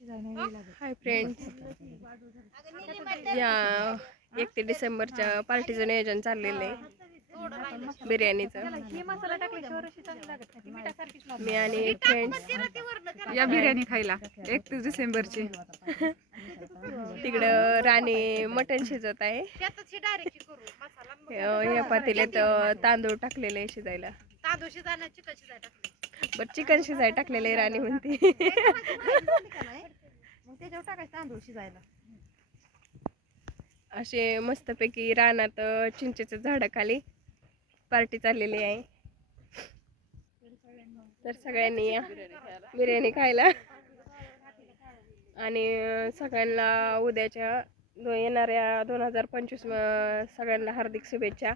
Hi friends, या 31 डिसेंबरच्या पार्टीचं नियोजन चाललेलं आहे बिर्याणीचं. मी आणि फ्रेंड्स या बिर्याणी खायला 31 डिसेंबरची. तिकडं राणी मटण शिजत आहे. या पातेल्यात तांदूळ टाकलेले आहे शिजायला. बर चिकन शिजायला टाकलेलं आहे राणी म्हणते. असे मस्तपैकी रानात चिंचेच्या झाडाखाली पार्टी चाललेली आहे. तर सगळ्यांनी या बिर्याणी खायला आणि सगळ्यांना उद्याच्या येणाऱ्या 2025 सगळ्यांना हार्दिक शुभेच्छा.